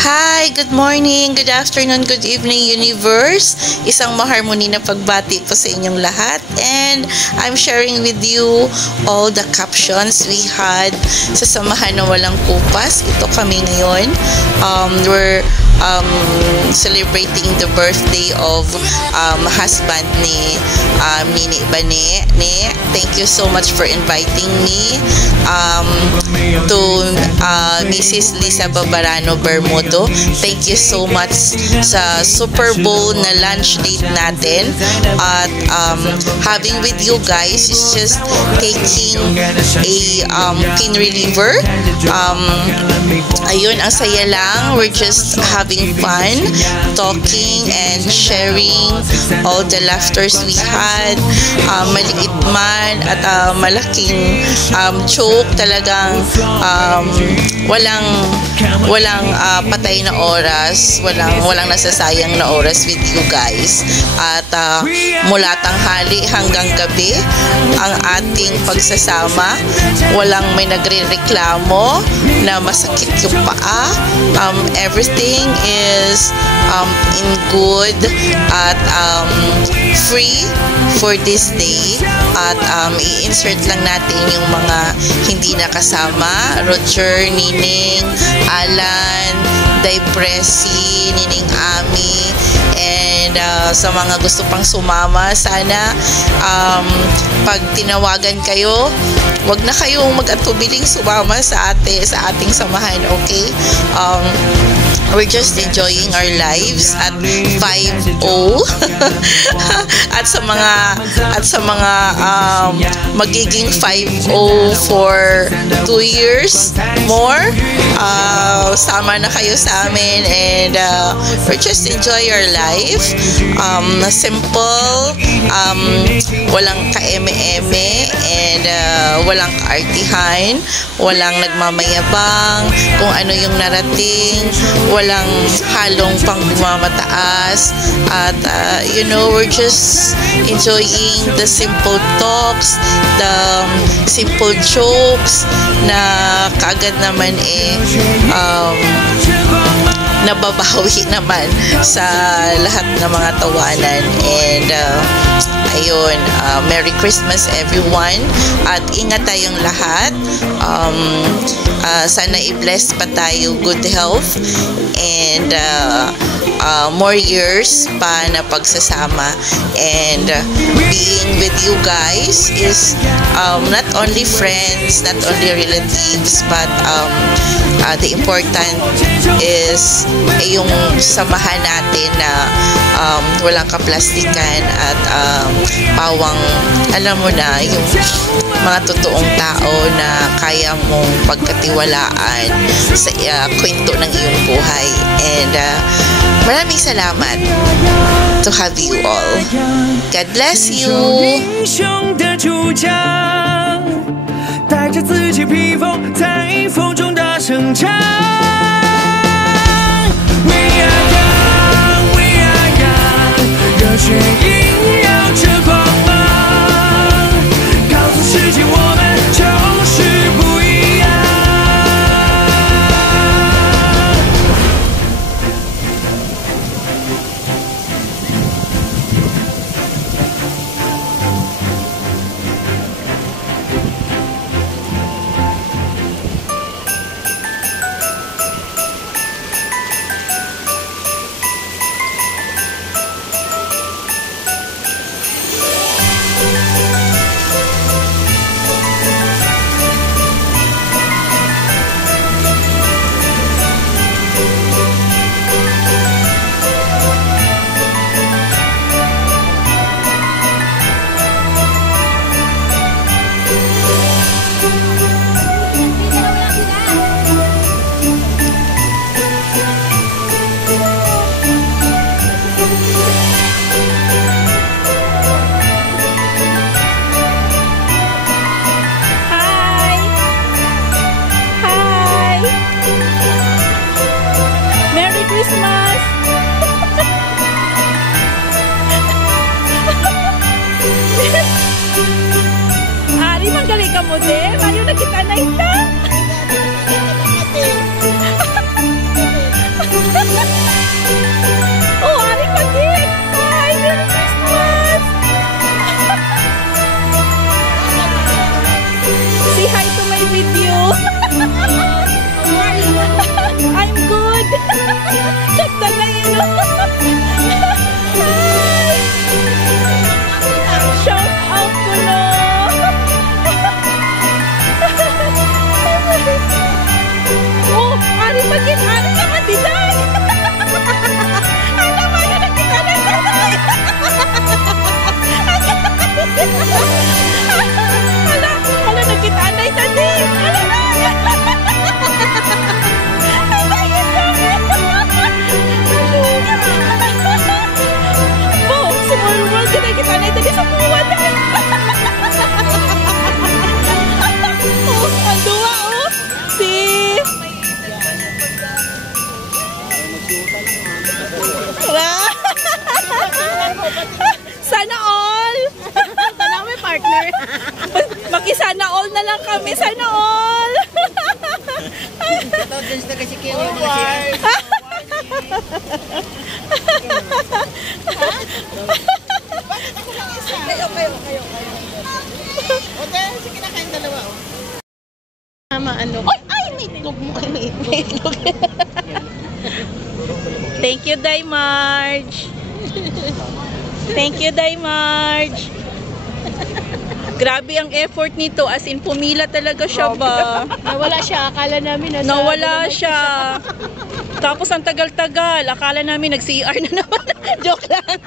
Hi, good morning, good afternoon, good evening, universe. Isang maharmony na pagbati po sa inyong lahat. And I'm sharing with you all the captions we had sa Samahan na Walang Kupas. Ito kami ngayon. We're celebrating the birthday of husband ni Nini Bane. Thank you so much for inviting me to Mrs. Lisa Babarano Bermudo. Thank you so much sa Super Bowl na lunch date natin. At having with you guys is just taking a pain reliever. Ayun, ang saya lang. We're just having fun, talking and sharing all the laughters we had. Maliit man at malaking joke, talagang walang patay na oras, walang nasasayang na oras with you guys. At mula tanghali hanggang gabi ang ating pagsasama, walang may nagrereklamo na masakit yung paa. Everything is in good at free for this day. At i-insert lang natin yung mga hindi nakasama: Roger, Nining, Alan, Daipresi, Nining Ami, and sa mga gusto pang sumama, sana pag tinawagan kayo, wag na kayong mag-atubiling sumama sa ating samahan, okay? We're just enjoying our lives at 5-0 at sa mga magiging 5-0 for 2 years more. Sama na kayo sa amin, and we're just enjoy our life. Simple, walang ka-eme-eme, and walang kaartihan, walang nagmamayabang kung ano yung narating, walang halong pang bumamataas. At we're just enjoying the simple talks, the simple jokes na kaagad naman nababawi naman sa lahat ng mga tawanan. And ayun, Merry Christmas everyone, at ingat tayong lahat. Sana i-bless pa tayo, good health, and more years pa na pagsasama. And being with you guys is not only friends, not only relatives, but the important is yung samahan natin na walang kaplastikan at pawang, alam mo na, yung mga totoong tao na kaya mong pagkatiwalaan sa kwento ng iyong buhay. And maraming salamat to have you all. God bless you. 英雄的主将，带着自己披风，在风中大声唱。We are young, we are young， 热血萦绕着光芒，告诉世界我们就是不一样。model. Ayaw na kita na ita. Oh, Ari Pagit! Hi! Merry Christmas! Say hi to my video! I'm good! Sakta na yun! Hi! Shout out ko na! Oh, Ari Pagit! Ari naman diday! Alam mo yun, nakita na diday! Hala, nakita na diday! Oh, small world, kita na diday sa buwan! Oh, ang duwa, oh! Si... Sana all! Sana may partner. Makisana all na lang kami. Sana all! Ito, dun sa kasi kayo yung mga siya. Kayo. Ote, sige na kayong dalawa. Ano? Ay, may itlog mo kayo. May itlog. Thank you, Day Marge. Thank you, Day Marge. Grabe ang effort nito. As in, pumila talaga siya ba? Nawala siya. Akala namin nasa... Nawala siya. Tapos ang tagal-tagal. Akala namin nag-CR na naman. Joke lang.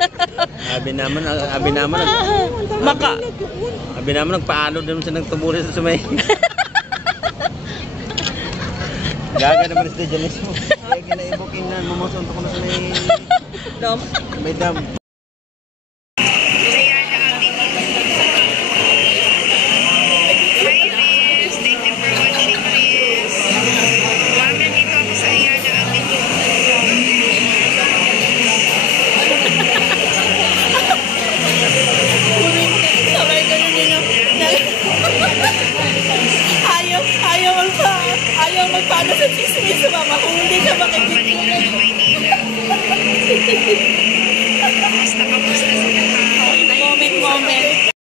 Abi naman nagpaalo din sa nagtubuli sa sumay. Gaga naman sa Janice mo. Kaya gina-i-booking na, mamasunto ko na sa may dam. Ayaw magpaano sa chismis sa mama kung hindi ka makikita. Moment.